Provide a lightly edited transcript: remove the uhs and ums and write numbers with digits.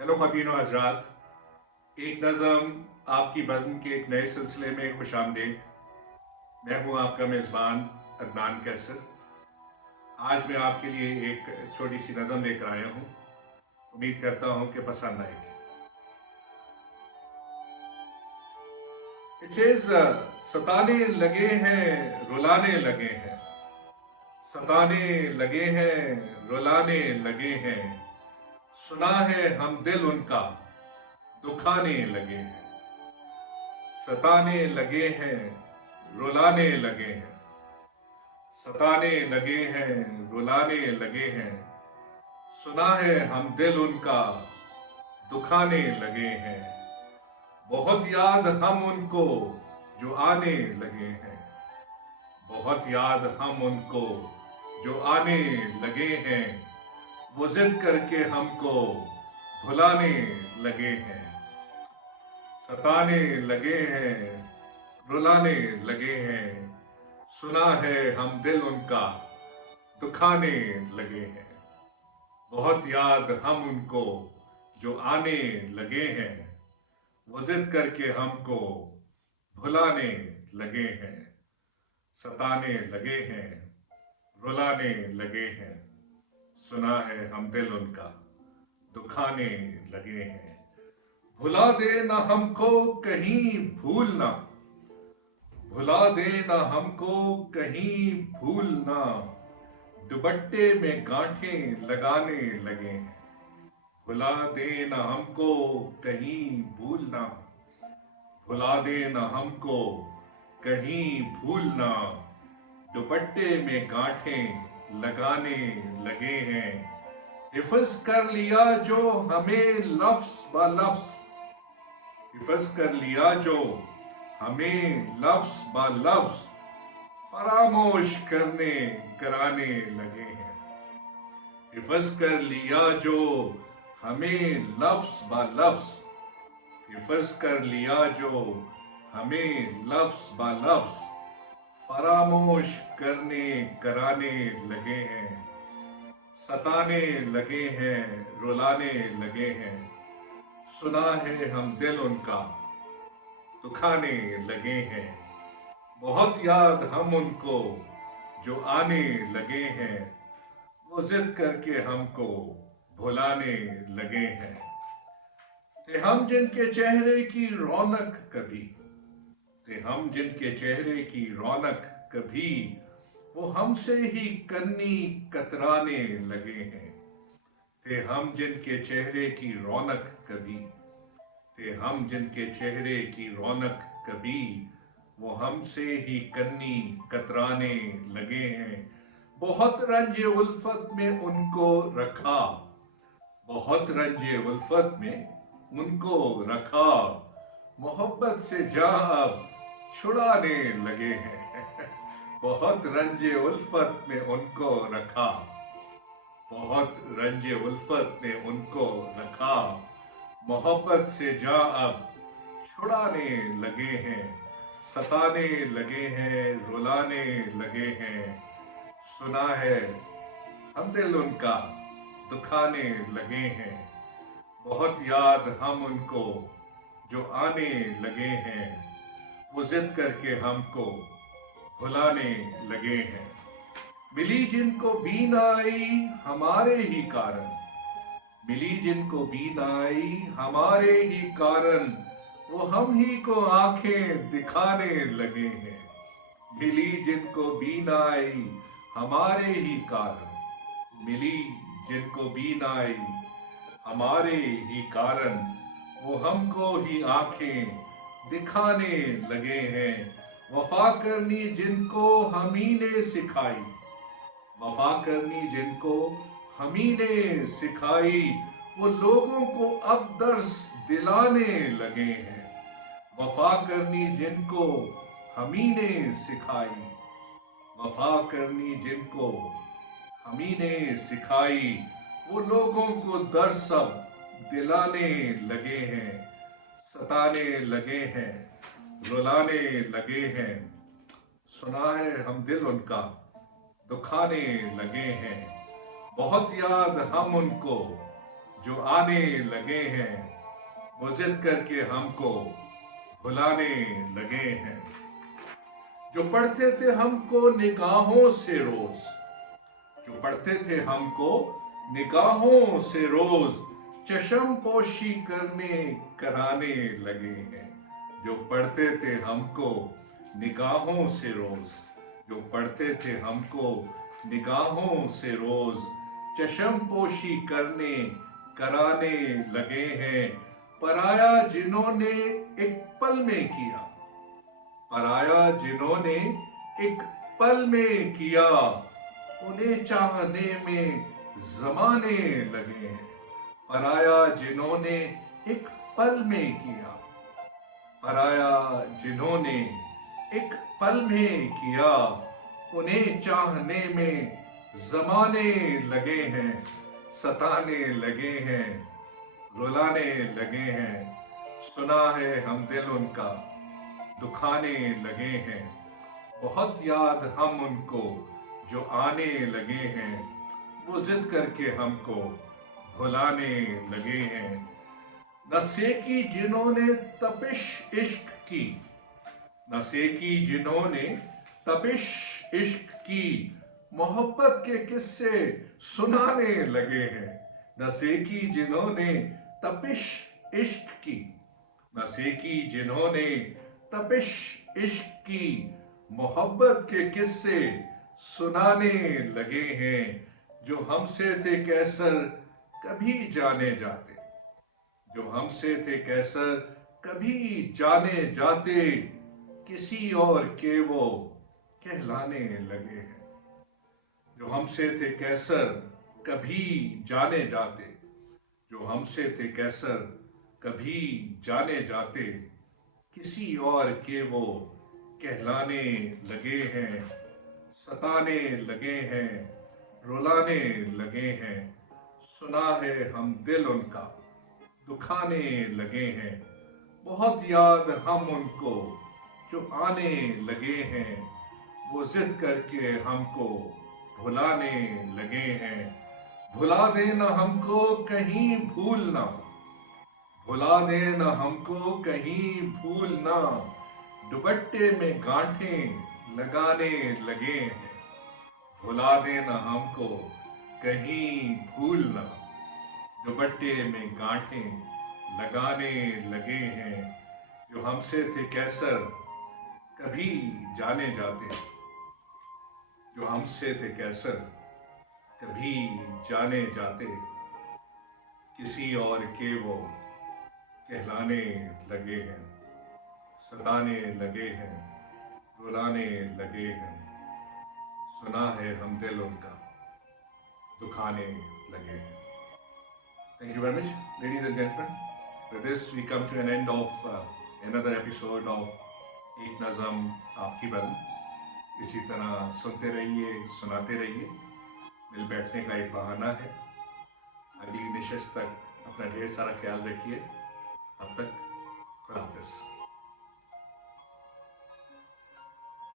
Hello ख़वातीन और हज़रात, एक नज़म आपकी बज़्म के एक नए सिलसिले में खुशामदीद। मैं हूँ आपका मेज़बान अदनान कैसर। आज मैं आपके लिए एक छोटी सी नज़म लेकर आया हूँ। उम्मीद करता हूँ कि पसंद आएगी। इट सेज़, सताने लगे हैं रुलाने लगे हैं, सताने लगे हैं रुलाने लगे हैं, सुना है हम दिल उनका दुखाने लगे हैं। सताने लगे हैं रुलाने लगे हैं, सताने लगे हैं रुलाने लगे हैं, सुना है हम दिल उनका दुखाने लगे हैं। बहुत याद हम उनको जो आने लगे हैं, बहुत याद हम उनको जो आने लगे हैं, वो जिद करके हमको भुलाने लगे हैं। सताने लगे हैं रुलाने लगे हैं, सुना है हम दिल उनका दुखाने लगे हैं। बहुत याद हम उनको जो आने लगे हैं, वो जिद करके हमको भुलाने लगे हैं। सताने लगे हैं रुलाने लगे हैं, सुना है हम दिल उनका दुखाने लगे हैं। भुला दे ना हमको कहीं भूलना, भुला दे ना हमको कहीं भूलना, दुपट्टे में गांठें लगाने लगे हैं। भुला दे ना हमको कहीं भूलना, भुला दे ना हमको कहीं भूलना, दुपट्टे में गांठें लगाने लगे हैं। हिफ्ज कर लिया जो हमें लफ्ज ब लफ्ज, हिफ्ज कर लिया जो हमें लफ्ज ब लफ्ज, फरामोश करने कराने लगे हैं। हिफ्ज कर लिया जो हमें लफ्ज ब लफ्ज, हिफ्ज कर लिया जो हमें लफ्ज ब लफ्ज, फरामोश करने कराने लगे हैं। सताने लगे हैं रुलाने लगे हैं, सुना है हम दिल उनका दुखाने लगे हैं। बहुत याद हम उनको जो आने लगे हैं, वो जिद करके हमको भुलाने लगे हैं। थे हम जिनके चेहरे की रौनक कभी, थे हम जिनके चेहरे की रौनक कभी, वो हमसे ही कन्नी कतराने लगे हैं। थे हम जिनके चेहरे की रौनक कभी, थे हम जिनके चेहरे की रौनक कभी, वो हमसे ही कन्नी कतराने लगे हैं। बहुत रंजे उल्फत में उनको रखा, बहुत रंजे उल्फत में उनको रखा, मोहब्बत से जा अब छुड़ाने लगे हैं। बहुत रंजे उल्फत में उनको रखा, बहुत रंजे उल्फत ने उनको रखा, मोहब्बत से जा अब छुड़ाने लगे हैं। सताने लगे हैं रुलाने लगे हैं, सुना है हम दिल उनका दुखाने लगे हैं। बहुत याद हम उनको जो आने लगे हैं, वो जिद करके हमको भुलाने लगे हैं। मिली जिनको बीन आई हमारे ही कारण, मिली जिनको बीन आई हमारे ही कारण, वो हम ही को आंखें दिखाने लगे हैं। मिली जिनको बीन आई हमारे ही कारण, मिली जिनको बीन आई हमारे ही कारण, वो हमको ही आंखें दिखाने लगे हैं। वफा करनी जिनको हमी ने सिखाई, वफा करनी जिनको हमी ने सिखाई, वो लोगों को अब दर्स दिलाने लगे हैं। वफा करनी जिनको हमी ने सिखाई, वफा करनी जिनको हमी ने सिखाई, वो लोगों को दर्स अब दिलाने लगे हैं। सताने लगे हैं रुलाने लगे हैं, सुना है हम दिल उनका दुखाने लगे हैं। बहुत याद हम उनको जो आने लगे हैं, वो जिद करके हमको भुलाने लगे हैं। जो पढ़ते थे हमको निगाहों से रोज, जो पढ़ते थे हमको निगाहों से रोज, चश्म पोशी करने कराने लगे हैं। जो पढ़ते थे हमको निगाहों से रोज, जो पढ़ते थे हमको निगाहों से रोज, चश्म पोशी करने कराने लगे हैं। पराया जिन्होंने एक पल में किया, पराया जिन्होंने एक पल में किया, उन्हें चाहने में जमाने लगे हैं। पराया जिन्होंने एक पल में किया, पराया जिन्होंने एक पल में किया, उन्हें चाहने में जमाने लगे हैं। सताने लगे हैं, रुलाने लगे हैं। सुना है हम दिल उनका, दुखाने लगे हैं। बहुत याद हम उनको जो आने लगे हैं, वो जिद करके हमको भुलाने लगे हैं। न सेकी जिन्होंने तपिश इश्क की, न सेकी जिन्होंने तपिश इश्क की, मोहब्बत के किस्से सुनाने लगे हैं। न सेकी जिन्होंने तपिश इश्क की, न सेकी जिन्होंने तपिश इश्क की, मोहब्बत के किस्से सुनाने लगे हैं। जो हमसे थे कैसर कभी जाने जाते, जो हमसे थे कैसर कभी जाने जाते, किसी और के वो कहलाने लगे हैं। जो हमसे थे कैसर कभी जाने जाते, जो हमसे थे कैसर कभी जाने जाते, किसी और के वो कहलाने लगे हैं। सताने लगे हैं, रुलाने लगे हैं। सुना है हम दिल उनका, दुखाने लगे हैं। बहुत याद हम उनको जो आने लगे हैं, वो जिद करके हमको भुलाने लगे हैं। भुला देना हमको कहीं भूलना, भुला देना हमको कहीं भूलना, दुपट्टे में गांठें लगाने लगे हैं। भुला देना हमको कहीं भूलना, दुपट्टे में गांठें लगाने लगे हैं। जो हमसे थे कैसर कभी जाने जाते, जो हमसे थे कैसर कभी जाने जाते, किसी और के वो कहलाने लगे हैं। सताने लगे हैं, रुलाने लगे हैं। सुना है हम दिल उनका, दुखाने लगे हैं। Thank you very much, ladies and gentlemen. With this, we come to an end of another episode of एक नज़म आपकी बज़म। इसी तरह सुनते रहिए, सुनाते रहिए। मिल बैठने का एक बहाना है। अगली निशिस्त तक अपना ढेर सारा ख्याल रखिए। अब तक खुदा हाफिज़।